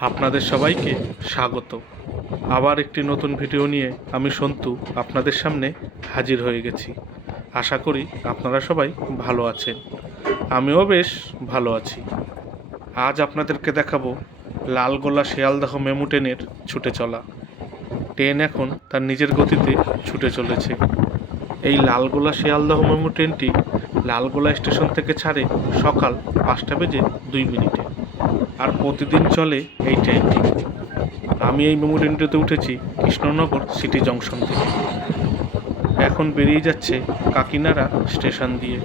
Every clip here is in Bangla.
আপনাদের সবাইকে স্বাগত। আবার একটি নতুন ভিডিও নিয়ে আমি সন্তু আপনাদের সামনে হাজির হয়ে গেছি। আশা করি আপনারা সবাই ভালো আছেন। আমিও বেশ ভালো আছি। আজ আপনাদেরকে দেখাবো লালগোলা শিয়ালদহ মেমু ট্রেনের ছুটে চলা। ট্রেন এখন তার নিজের গতিতে ছুটে চলেছে। এই লালগোলা শিয়ালদহ মেমু ট্রেনটি লালগোলা স্টেশন থেকে ছাড়ে সকাল পাঁচটা বেজে দুই মিনিটে। আর প্রতিদিন চলে এই ট্রেনটি আমি এই মেমু ট্রেনটিতে উঠেছি কৃষ্ণনগর সিটি জংশন থেকে। এখন বেরিয়ে যাচ্ছে কাকিনাড়া স্টেশন দিয়ে।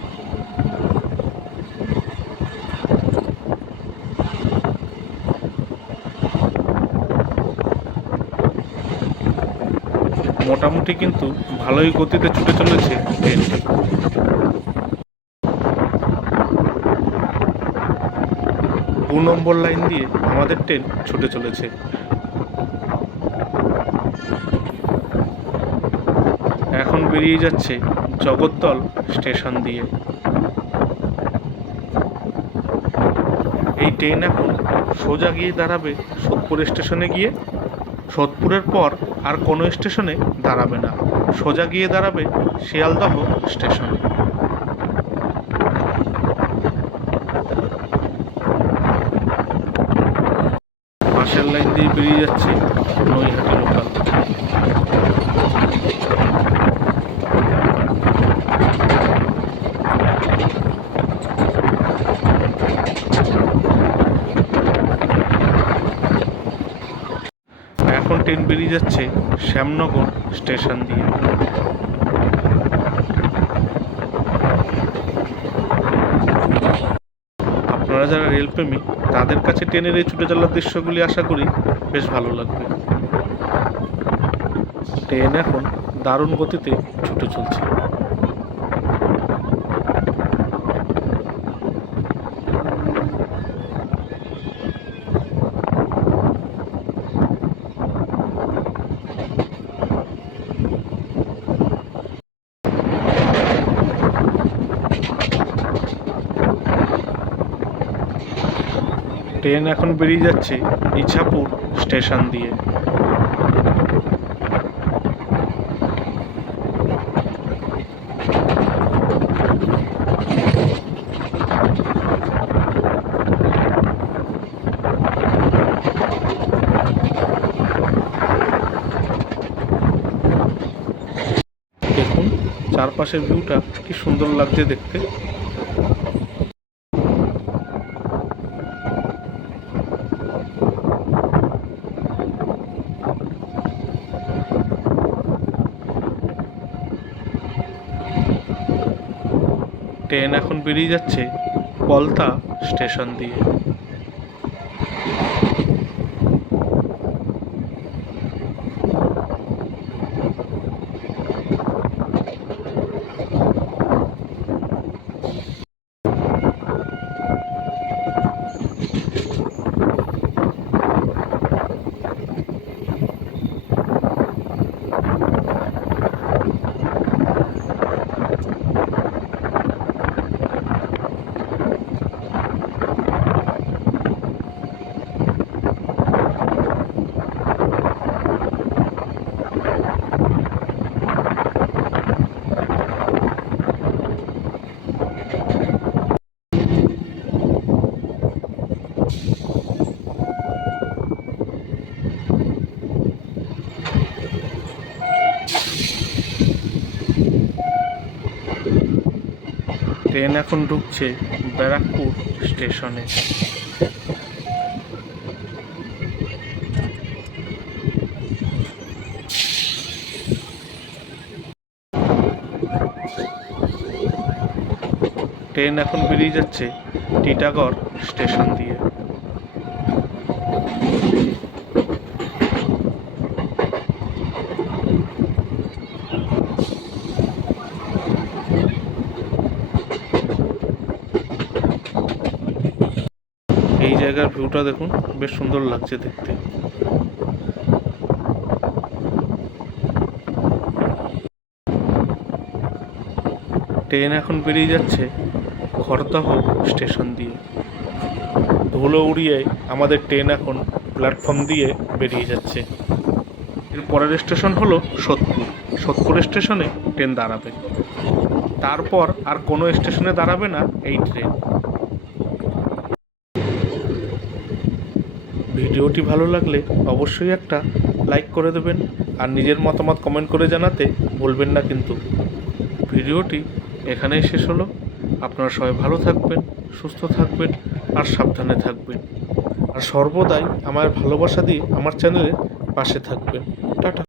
মোটামুটি কিন্তু ভালোই গতিতে ছুটে চলেছে ট্রেনটি দু নম্বর লাইন দিয়ে আমাদের ট্রেন ছুটে চলেছে। এখন বেরিয়ে যাচ্ছে জগদ্দল স্টেশন দিয়ে। এই ট্রেন এখন সোজা গিয়ে দাঁড়াবে সোদপুর স্টেশনে গিয়ে। সোদপুরের পর আর কোনো স্টেশনে দাঁড়াবে না। সোজা গিয়ে দাঁড়াবে শিয়ালদহ স্টেশনে। বেরিয়ে যাচ্ছে নৈহাটি লোকাল। এখন ট্রেন বেরিয়ে যাচ্ছে শ্যামনগর স্টেশন দিয়ে। আপনারা যারা রেলপ্রেমী, তাদের কাছে ট্রেনের এই ছুটে চলার দৃশ্যগুলি আশা করি বেশ ভালো লাগবে। ট্রেন এখন দারুণ গতিতে ছুটে চলছে। ট্রেন এখন বেরিয়ে যাচ্ছে ইছাপুর স্টেশন দিয়ে। দেখুন চারপাশের ভিউটা কি সুন্দর লাগছে দেখতে। ট্রেন এখন বেরিয়ে যাচ্ছে পলতা স্টেশন দিয়ে। ট্রেন এখন ঢুকছে ব্যারাকপুর স্টেশনে। ট্রেন এখন বেরিয়ে যাচ্ছে টিটাগড় স্টেশন দিয়ে এই জায়গার ভিউটা দেখুন, বেশ সুন্দর লাগছে দেখতে। ট্রেন এখন বেরিয়ে যাচ্ছে খড়দহ স্টেশন দিয়ে। ধুলো উড়িয়ে আমাদের ট্রেন এখন প্ল্যাটফর্ম দিয়ে বেরিয়ে যাচ্ছে। এর পরের স্টেশন হলো সোদপুর। সোদপুর স্টেশনে ট্রেন দাঁড়াবে। তারপর আর কোনো স্টেশনে দাঁড়াবে না এই ট্রেন। ভিডিওটি ভালো লাগলে অবশ্যই একটা লাইক করে দেবেন আর নিজের মতামত কমেন্ট করে জানাতে ভুলবেন না কিন্তু। ভিডিওটি এখানেই শেষ হলো। আপনারা সবাই ভালো থাকবেন, সুস্থ থাকবেন আর সাবধানে থাকবেন। আর সর্বদাই আমার ভালোবাসা দিয়ে আমার চ্যানেলের পাশে থাকবেন। টাটা।